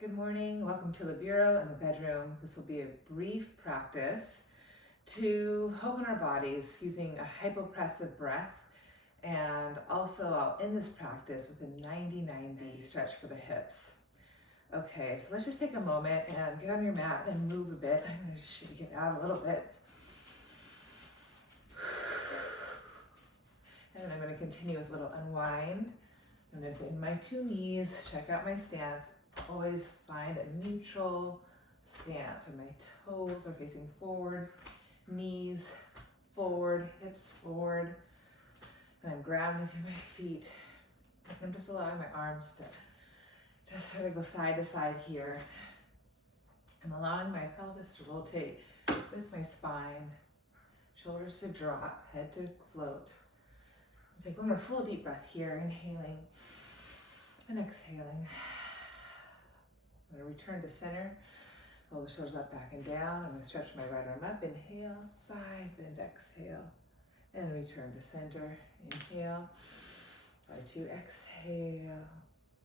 Good morning, welcome to the bureau and the bedroom. This will be a brief practice to open our bodies using a hypopressive breath, and also I'll end this practice with a 90-90 stretch for the hips. Okay, so let's just take a moment and get on your mat and move a bit. I'm going to shake it out a little bit. And I'm going to continue with a little unwind. I'm going to bend my two knees, check out my stance. Always find a neutral stance where my toes are facing forward, knees forward, hips forward, and I'm grounding through my feet. And I'm just allowing my arms to just sort of go side to side here. I'm allowing my pelvis to rotate with my spine, shoulders to drop, head to float. I'll take one more full deep breath here, inhaling and exhaling. I'm going to return to center, roll the shoulders up, back and down. I'm going to stretch my right arm up, inhale, side bend, exhale, and return to center. Inhale, try to exhale,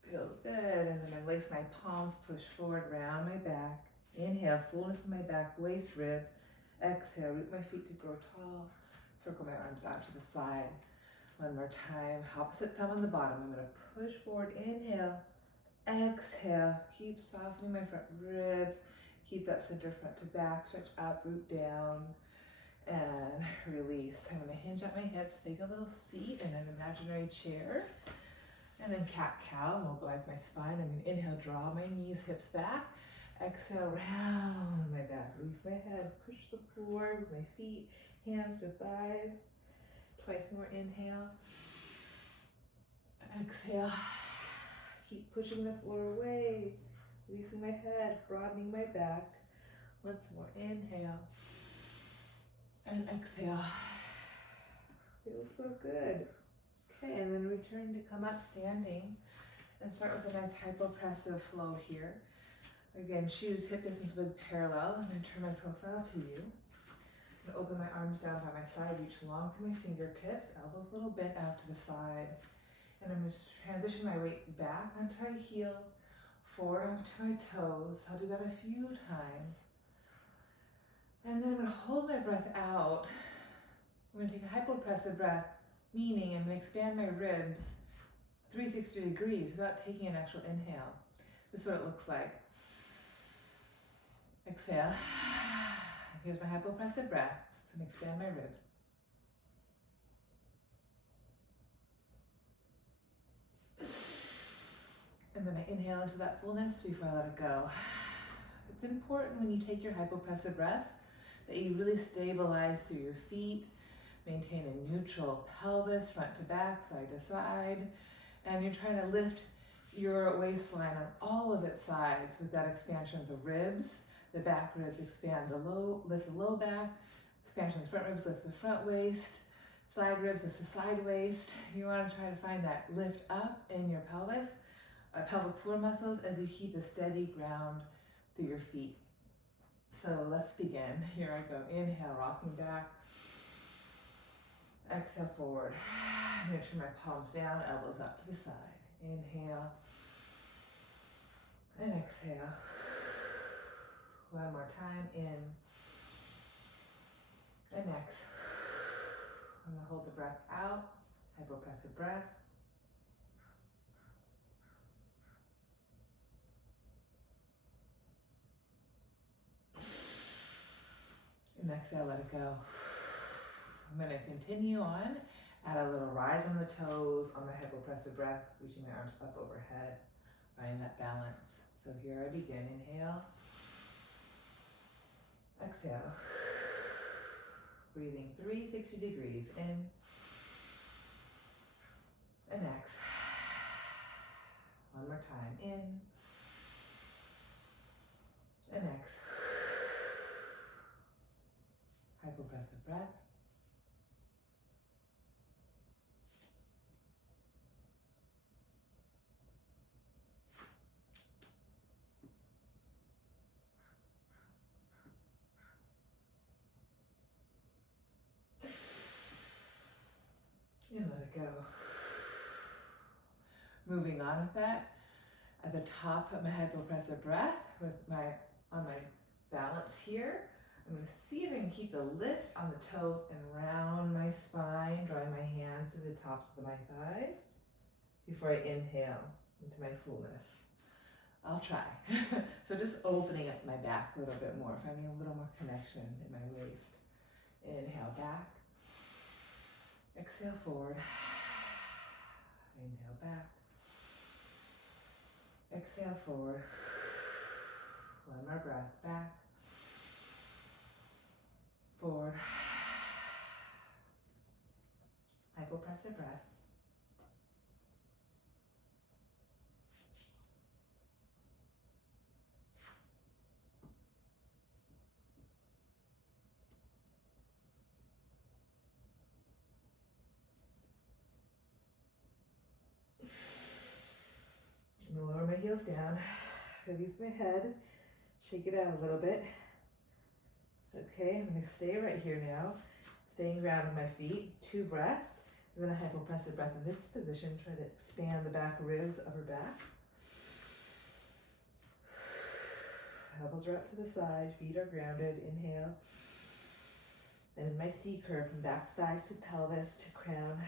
feel good, and then I lace my palms, push forward, round my back. Inhale, fullness in my back, waist, ribs. Exhale, root my feet to grow tall, circle my arms out to the side. One more time, opposite thumb on the bottom. I'm going to push forward, inhale, exhale, keep softening my front ribs, keep that center front to back, stretch up, root down, and release. I'm going to hinge at my hips, take a little seat in an imaginary chair, and then cat-cow, mobilize my spine. I'm going to inhale, draw my knees, hips back, exhale, round my back, release my head, push the floor with my feet, hands to thighs, twice more, inhale, exhale. Keep pushing the floor away, releasing my head, broadening my back. Once more, inhale and exhale. Feels so good. Okay, and then return to come up standing and start with a nice hypopressive flow here. Again, choose hip distance width parallel. I'm going to turn my profile to you. I'm going to open my arms down by my side, reach long through my fingertips, elbows a little bent out to the side. And I'm going to transition my weight back onto my heels, forward onto my toes. I'll do that a few times. And then I'm going to hold my breath out. I'm going to take a hypopressive breath, meaning I'm going to expand my ribs 360 degrees without taking an actual inhale. This is what it looks like. Exhale. Here's my hypopressive breath. So I'm going to expand my ribs. And then I inhale into that fullness before I let it go. It's important when you take your hypopressive breaths that you really stabilize through your feet, maintain a neutral pelvis, front to back, side to side, and you're trying to lift your waistline on all of its sides with that expansion of the ribs. The back ribs expand lift the low back, expansion of the front ribs, lift the front waist, side ribs lift the side waist. You want to try to find that lift up in your pelvis. Pelvic floor muscles as you keep a steady ground through your feet. So let's begin. Here I go. Inhale, rocking back. Exhale, forward. I'm going to turn my palms down, elbows up to the side. Inhale and exhale. One more time. In and exhale. I'm going to hold the breath out. Hypopressive breath. And exhale, let it go. I'm going to continue on, add a little rise on the toes on my hypopressive breath, reaching my arms up overhead, finding that balance. So here I begin. Inhale, exhale, breathing 360 degrees in and exhale. One more time. In and exhale. Hypopressive breath. And let it go. Moving on with that, At the top of my hypopressive breath on my balance here. I'm going to see if I can keep the lift on the toes and round my spine, drawing my hands to the tops of my thighs before I inhale into my fullness. I'll try. So just opening up my back a little bit more, finding a little more connection in my waist. Inhale back. Exhale forward. Inhale back. Exhale forward. One more breath. Back. Forward. Hypopressive breath. I'm going to lower my heels down, release my head, shake it out a little bit. Okay, I'm going to stay right here now, staying grounded on my feet, 2 breaths, and then a hypopressive breath in this position. Try to expand the back ribs, upper back. Elbows are up to the side, feet are grounded. Inhale. I'm in my C curve from back thighs to pelvis to crown.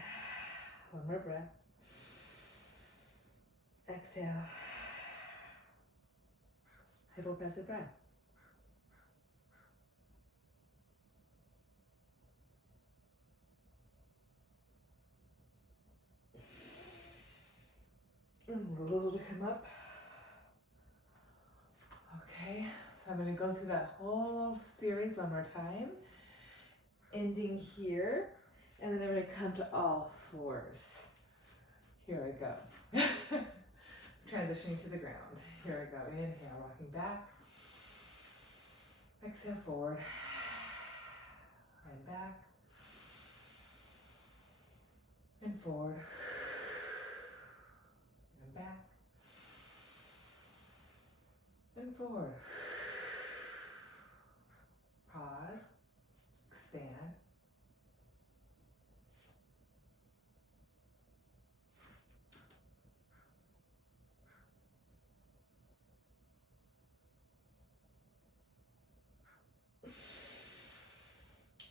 One more breath. Exhale. Hypopressive breath. And roll a little to come up. Okay, so I'm going to go through that whole series one more time, ending here, and then I'm going to come to all fours. Here I go. Transitioning to the ground. Here I go. Inhale, rocking back. Exhale, forward. And back. And forward. And back. And forward. Pause. Expand.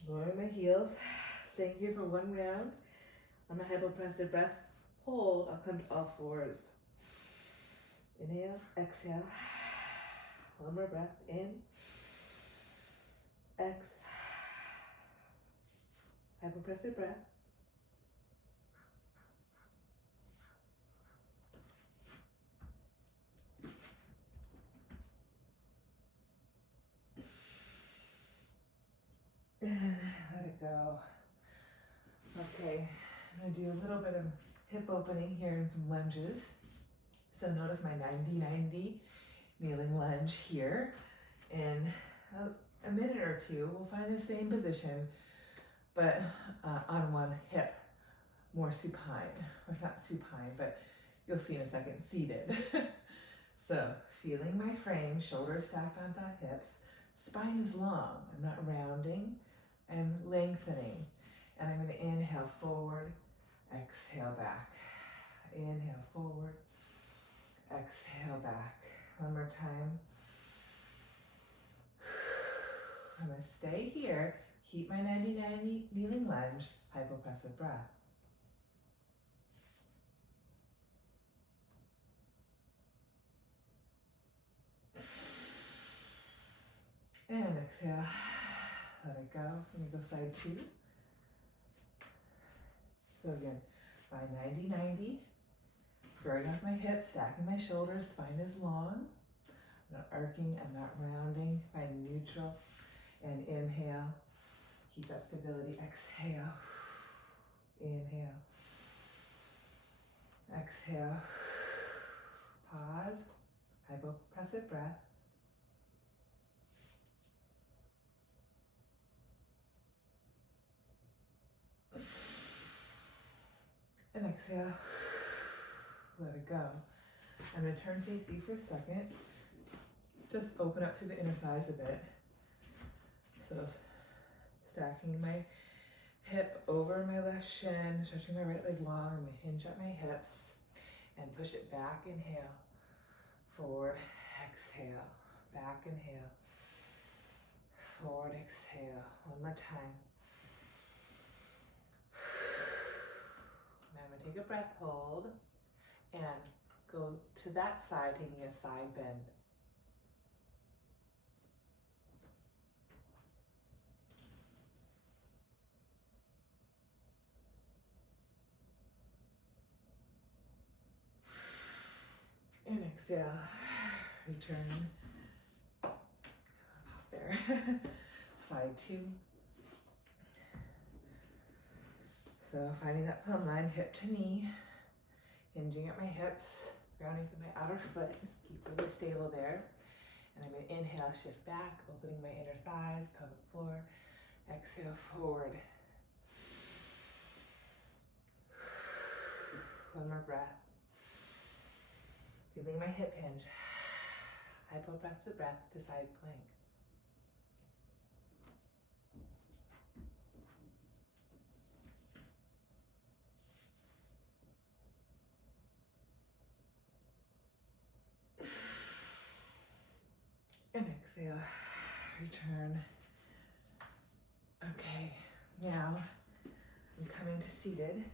Lowering my heels, staying here for 1 round. On my hypopressive breath, hold, I'll come to all fours. Inhale, exhale. 1 more breath, in. Exhale. Hypopressive breath. And let it go. Okay, I'm going to do a little bit of hip opening here and some lunges. So notice my 90-90 kneeling lunge here. In a minute or two, we'll find the same position, but on one hip, more supine. Or it's not supine, but you'll see in a second, seated. So feeling my frame, shoulders stacked onto hips. Spine is long, I'm not rounding. I'm lengthening, and I'm going to inhale forward, exhale back. Inhale forward, exhale back. One more time. I'm going to stay here, keep my 90-90 kneeling lunge, hypopressive breath. And exhale. Let it go. Let me go side 2. So again, my 90-90. Squaring off my hips, stacking my shoulders, spine is long. I'm not arcing, I'm not rounding. Find neutral. And inhale. Keep that stability. Exhale. Inhale. Exhale. Pause. Hypopressive breath. And exhale, let it go. I'm going to turn face you for a second. Just open up through the inner thighs a bit. So stacking my hip over my left shin, stretching my right leg long, I'm going to hinge at my hips and push it back. Inhale. Forward, exhale, back inhale, forward, exhale. One more time. Now I'm going to take a breath, hold, and go to that side, taking a side bend. And exhale, return. Pop there. Side two. So finding that plumb line, hip to knee, hinging at my hips, grounding through my outer foot, keep really stable there. And I'm going to inhale, shift back, opening my inner thighs, pelvic floor. Exhale, forward. One more breath. Feeling my hip hinge. Hypopressive breath to side plank. And exhale, return. Okay, now I'm coming to seated.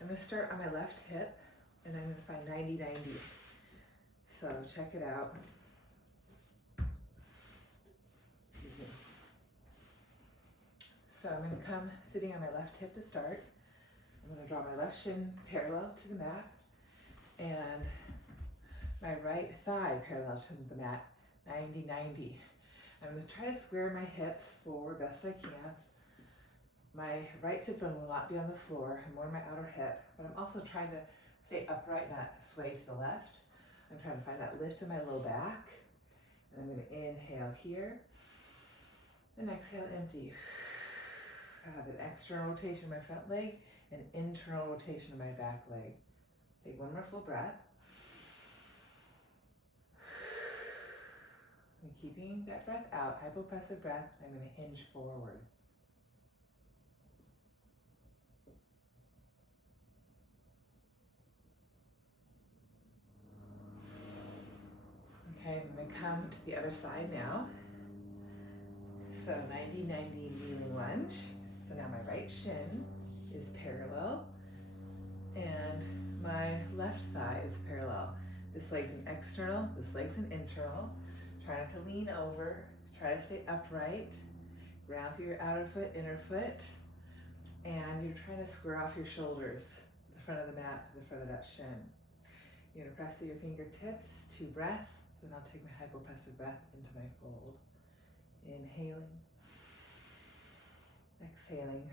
I'm going to start on my left hip and I'm going to find 90-90. So check it out. Excuse me. So I'm going to come sitting on my left hip to start. I'm going to draw my left shin parallel to the mat and my right thigh parallel to the mat, 90-90. I'm going to try to square my hips forward best I can. My right sit bone will not be on the floor. I'm more on my outer hip, but I'm also trying to stay upright, not sway to the left. I'm trying to find that lift in my low back. And I'm going to inhale here and exhale, empty. I have an external rotation of my front leg and internal rotation of my back leg. Take one more full breath. And keeping that breath out, hypopressive breath, I'm going to hinge forward. Okay, I'm going to come to the other side now. So 90-90 kneeling lunge. So now my right shin is parallel and my left thigh is parallel. This leg's an external, this leg's an internal. Try not to lean over, try to stay upright. Ground through your outer foot, inner foot. And you're trying to square off your shoulders, the front of the mat to the front of that shin. You're going to press through your fingertips, 2 breaths, then I'll take my hypopressive breath into my fold. Inhaling, exhaling,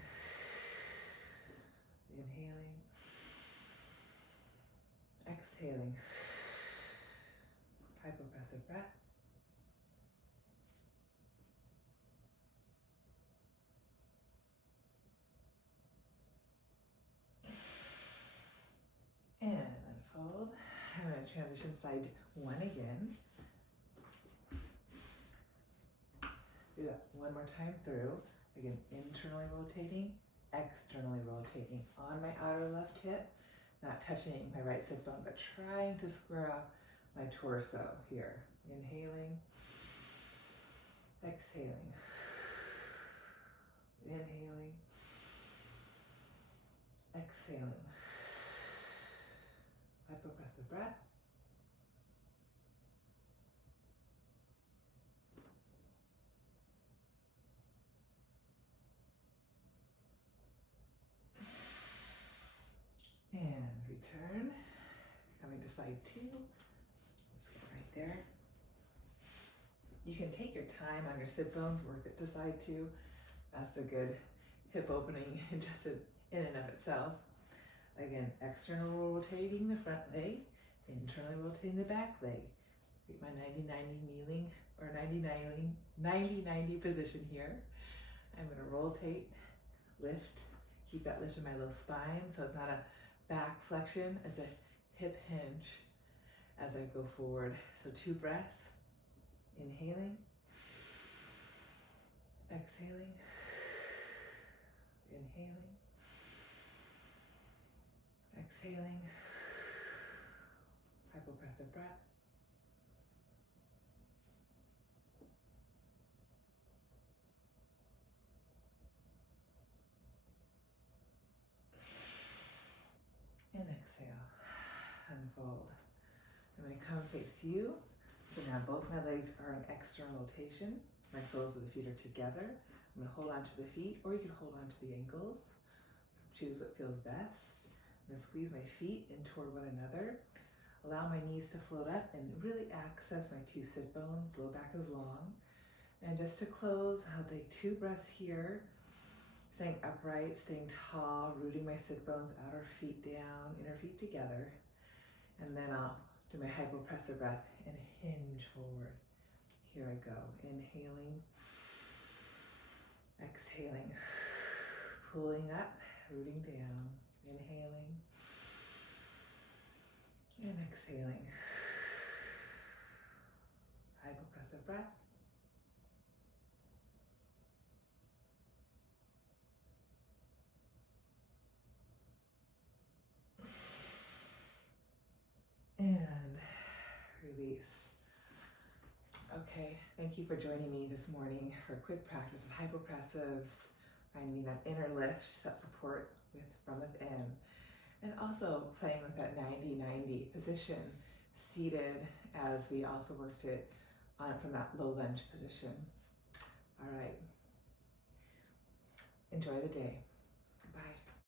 inhaling, exhaling, hypopressive breath. And unfold. I'm going to transition side 1 again. Do that one more time through. Again, internally rotating, externally rotating. On my outer left hip, not touching my right sit bone, but trying to square up my torso here. Inhaling, exhaling, inhaling, exhaling. Hypopressive breath. And return. Coming to side 2. Let's go right there. You can take your time on your sit bones, work it to side 2. That's a good hip opening just in and of itself. Again, external rotating the front leg, internally rotating the back leg. Take my 90-90 kneeling or 90-90 position here. I'm going to rotate, lift, keep that lift in my low spine so it's not a back flexion, as a hip hinge as I go forward. So 2 breaths, inhaling, exhaling, inhaling, exhaling, hypopressive breath. exhale, unfold. I'm going to come face you. So now both my legs are in external rotation. My soles of the feet are together. I'm going to hold on to the feet, or you can hold on to the ankles. So choose what feels best. I'm going to squeeze my feet in toward one another. Allow my knees to float up and really access my two sit bones. Low back is long. And just to close, I'll take 2 breaths here. Staying upright, staying tall, rooting my sit bones, outer feet down, inner feet together. And then I'll do my hypopressive breath and hinge forward. Here I go. Inhaling, exhaling, pulling up, rooting down, inhaling, and exhaling. Hypopressive breath. And release. Okay, thank you for joining me this morning for a quick practice of hypopressives, finding that inner lift, that support from within, and also playing with that 90-90 position, seated as we also worked it on from that low lunge position. All right, enjoy the day. Bye.